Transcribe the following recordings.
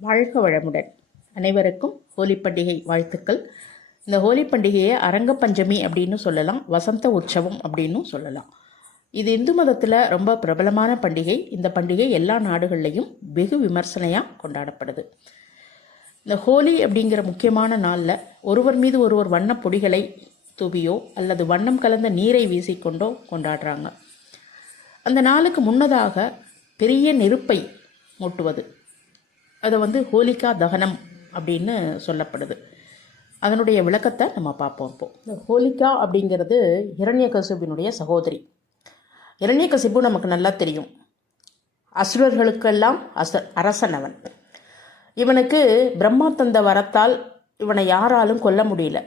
வாழ்க வளமுடன். அனைவருக்கும் ஹோலி பண்டிகை வாழ்த்துக்கள். இந்த ஹோலி பண்டிகையை அரங்க பஞ்சமி அப்படின்னு சொல்லலாம், வசந்த உற்சவம் அப்படின்னு சொல்லலாம். இது இந்து மதத்தில் ரொம்ப பிரபலமான பண்டிகை. இந்த பண்டிகை எல்லா நாடுகள்லையும் வெகு விமர்சனையாக கொண்டாடப்படுது. இந்த ஹோலி அப்படிங்கிற முக்கியமான நாளில் ஒருவர் மீது ஒருவர் வண்ணப் பொடிகளை தூவியோ அல்லது வண்ணம் கலந்த நீரை வீசிக்கொண்டோ கொண்டாடுறாங்க. அந்த நாளுக்கு முன்னதாக பெரிய நெருப்பை மூட்டுவது, அதை ஹோலிகா தகனம் அப்படின்னு சொல்லப்படுது. அதனுடைய விளக்கத்தை நம்ம பார்ப்போம். இப்போ இந்த ஹோலிகா அப்படிங்கிறது இரண்யகசிபுனுடைய சகோதரி. இரண்யகசிபு நமக்கு நல்லா தெரியும், அசுரர்களுக்கெல்லாம் அரசனவன். இவனுக்கு பிரம்மா தந்த வரத்தால் இவனை யாராலும் கொல்ல முடியல.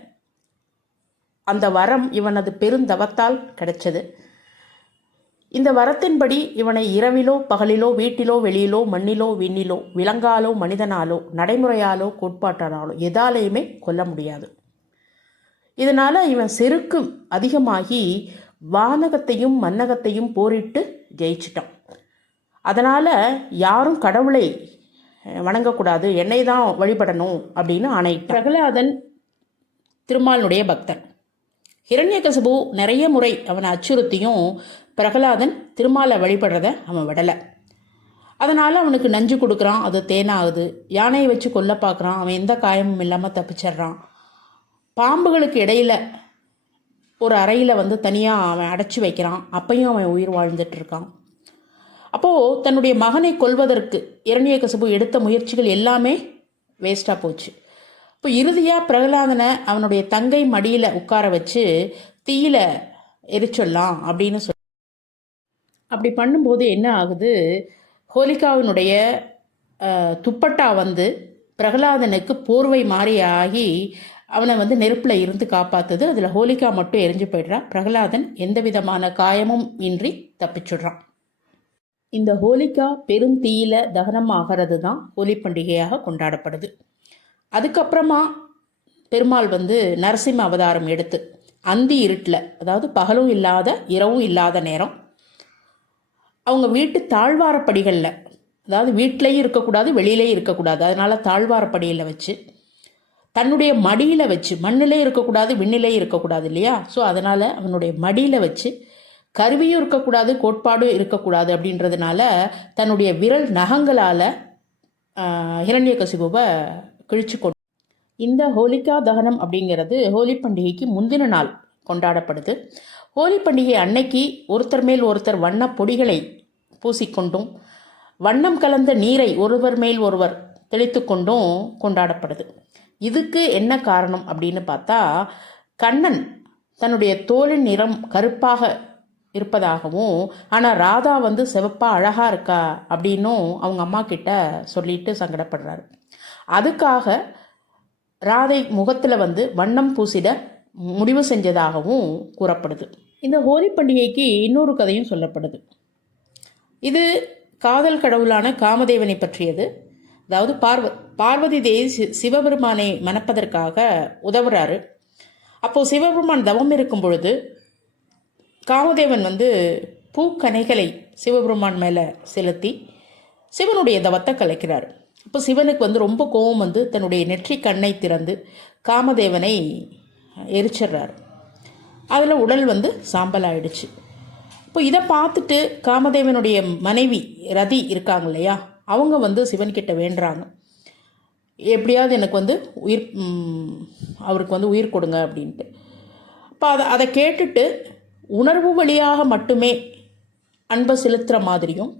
அந்த வரம் இவனது பெருந்தவத்தால் கிடைச்சது. இந்த வரத்தின்படி இவனை இரவிலோ பகலிலோ வீட்டிலோ வெளியிலோ மண்ணிலோ விண்ணிலோ விலங்காலோ மனிதனாலோ நடைமுறையாலோ கோட்பாட்டாலோ எதாலேயுமே கொல்ல முடியாது. இதனால் இவன் செருக்கு அதிகமாகி வானகத்தையும் மன்னகத்தையும் போரிட்டு ஜெயிச்சிட்டான். அதனால் யாரும் கடவுளை வணங்கக்கூடாது, என்னை தான் வழிபடணும் அப்படின்னு ஆணையிட்டான். பிரகலாதன் திருமாலினுடைய பக்தன். ஹிரண்யகசிபு நிறைய முறை அவனை அச்சுறுத்தியும் பிரகலாதன் திருமாலை வழிபடுறதை அவன் விடலை. அதனால் அவனுக்கு நஞ்சு கொடுக்குறான், அது தேனாகுது. யானையை வச்சு கொல்ல பார்க்குறான், அவன் எந்த காயமும் இல்லாமல் தப்பிச்சிட்றான். பாம்புகளுக்கு இடையில் ஒரு அறையில் தனியாக அவன் அடைச்சி வைக்கிறான், அப்பையும் அவன் உயிர் வாழ்ந்துட்டுருக்கான். அப்போது தன்னுடைய மகனை கொல்வதற்கு இரண்யகசிபு எடுத்த முயற்சிகள் எல்லாமே வேஸ்ட்டாக போச்சு. இப்போ இறுதியாக பிரகலாதனை அவனுடைய தங்கை மடியில் உட்கார வச்சு தீயில எரிச்சொல்லாம் அப்படின்னு சொல்லி, அப்படி பண்ணும்போது என்ன ஆகுது, ஹோலிகாவினுடைய துப்பட்டா பிரகலாதனுக்கு போர்வை மாறி ஆகி அவனை நெருப்பில் இருந்து காப்பாற்றுது. அதில் ஹோலிகா மட்டும் எரிஞ்சு போய்ட்றான். பிரகலாதன் எந்த விதமான காயமும் இன்றி தப்பிச்சுடுறான். இந்த ஹோலிகா பெருந்தீயில தகனம் ஆகிறது தான் ஹோலி பண்டிகையாக கொண்டாடப்படுது. அதுக்கப்புறமா பெருமாள் நரசிம்ம அவதாரம் எடுத்து அந்தி இருட்டில், அதாவது பகலும் இல்லாத இரவும் இல்லாத நேரம், அவங்க வீட்டு தாழ்வாரப்படிகளில், அதாவது வீட்டிலையும் இருக்கக்கூடாது வெளியிலையும் இருக்கக்கூடாது, அதனால் தாழ்வாரப்படியில் வச்சு தன்னுடைய மடியில் வச்சு, மண்ணிலே இருக்கக்கூடாது விண்ணிலே இருக்கக்கூடாது இல்லையா, ஸோ அதனால் அவனுடைய மடியில் வச்சு கருவியும் இருக்கக்கூடாது கோட்பாடும் இருக்கக்கூடாது அப்படின்றதுனால தன்னுடைய விரல் நகங்களால் ஹிரண்யகசிபுவை கிழிச்சு கொண்டு, இந்த ஹோலிகா தகனம் அப்படிங்கிறது ஹோலி பண்டிகைக்கு முந்தின நாள் கொண்டாடப்படுது. ஹோலி பண்டிகை அன்னைக்கு ஒருத்தர் மேல் ஒருத்தர் வண்ண பொடிகளை பூசிக்கொண்டும் வண்ணம் கலந்த நீரை ஒருவர் மேல் ஒருவர் தெளித்து கொண்டும் கொண்டாடப்படுது. இதுக்கு என்ன காரணம் அப்படின்னு பார்த்தா, கண்ணன் தன்னுடைய தோலின் நிறம் கருப்பாக இருப்பதாகவும், ஆனால் ராதா சிவப்பாக அழகாக இருக்கா அப்படின்னும் அவங்க அம்மா கிட்ட சொல்லிட்டு சங்கடப்படுறாரு. அதுக்காக ராதை முகத்தில் வண்ணம் பூசிட முடிவு செஞ்சதாகவும் கூறப்படுது. இந்த ஹோலி பண்டிகைக்கு இன்னொரு கதையும் சொல்லப்படுது. இது காதல் கடவுளான காமதேவனை பற்றியது. அதாவது பார்வதி தேவி சிவபெருமானை மணப்பதற்காக உதவுறாரு. அப்போது சிவபெருமான் தவம் இருக்கும் பொழுது காமதேவன் பூக்கணைகளை சிவபெருமான் மேலே செலுத்தி சிவனுடைய தவத்தை கலைக்கிறார். அப்போ சிவனுக்கு ரொம்ப கோபம் தன்னுடைய நெற்றி கண்ணை திறந்து காமதேவனை எரிச்சிடுறாரு. அதில் உடல் சாம்பல் ஆயிடுச்சு. இப்போ இதை பார்த்துட்டு காமதேவனுடைய மனைவி ரதி இருக்காங்க இல்லையா, அவங்க சிவன்கிட்ட வேண்டுறாங்க, எப்படியாவது எனக்கு உயிர் அவருக்கு உயிர் கொடுங்க அப்படின்ட்டு. அப்போ அதை கேட்டுட்டு உணர்வு வழியாக மட்டுமே அன்பை செலுத்துகிற மாதிரியும்,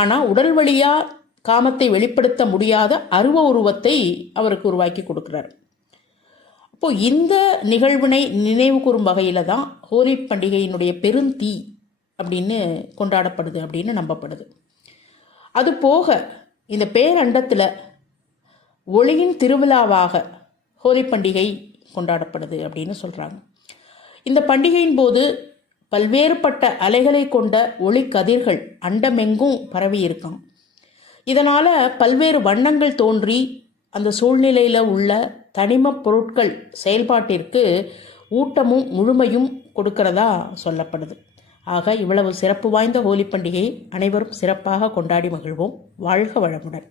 ஆனால் உடல் வழியாக காமத்தை வெளிப்படுத்த முடியாத அருவ உருவத்தை அவருக்கு உருவாக்கி கொடுக்குறார். அப்போது இந்த நிகழ்வினை நினைவு கூறும் வகையில் தான் ஹோலி பண்டிகையினுடைய பெருந்தீ அப்படின்னு கொண்டாடப்படுது அப்படின்னு நம்பப்படுது. அது போக இந்த பேரண்டத்தில் ஒளியின் திருவிழாவாக ஹோலி பண்டிகை கொண்டாடப்படுது அப்படின்னு சொல்கிறாங்க. இந்த பண்டிகையின் போது பல்வேறுபட்ட அலைகளை கொண்ட ஒளி கதிர்கள் அண்டமெங்கும் பரவி இருக்கான். இதனால் பல்வேறு வண்ணங்கள் தோன்றி அந்த சூழ்நிலையில் உள்ள தனிமப் பொருட்கள் செயல்பாட்டிற்கு ஊட்டமும் முழுமையும் கொடுக்கிறதா சொல்லப்படுது. ஆக இவ்வளவு சிறப்பு வாய்ந்த ஹோலி பண்டிகையை அனைவரும் சிறப்பாக கொண்டாடி மகிழ்வோம். வாழ்க வளமுடன்.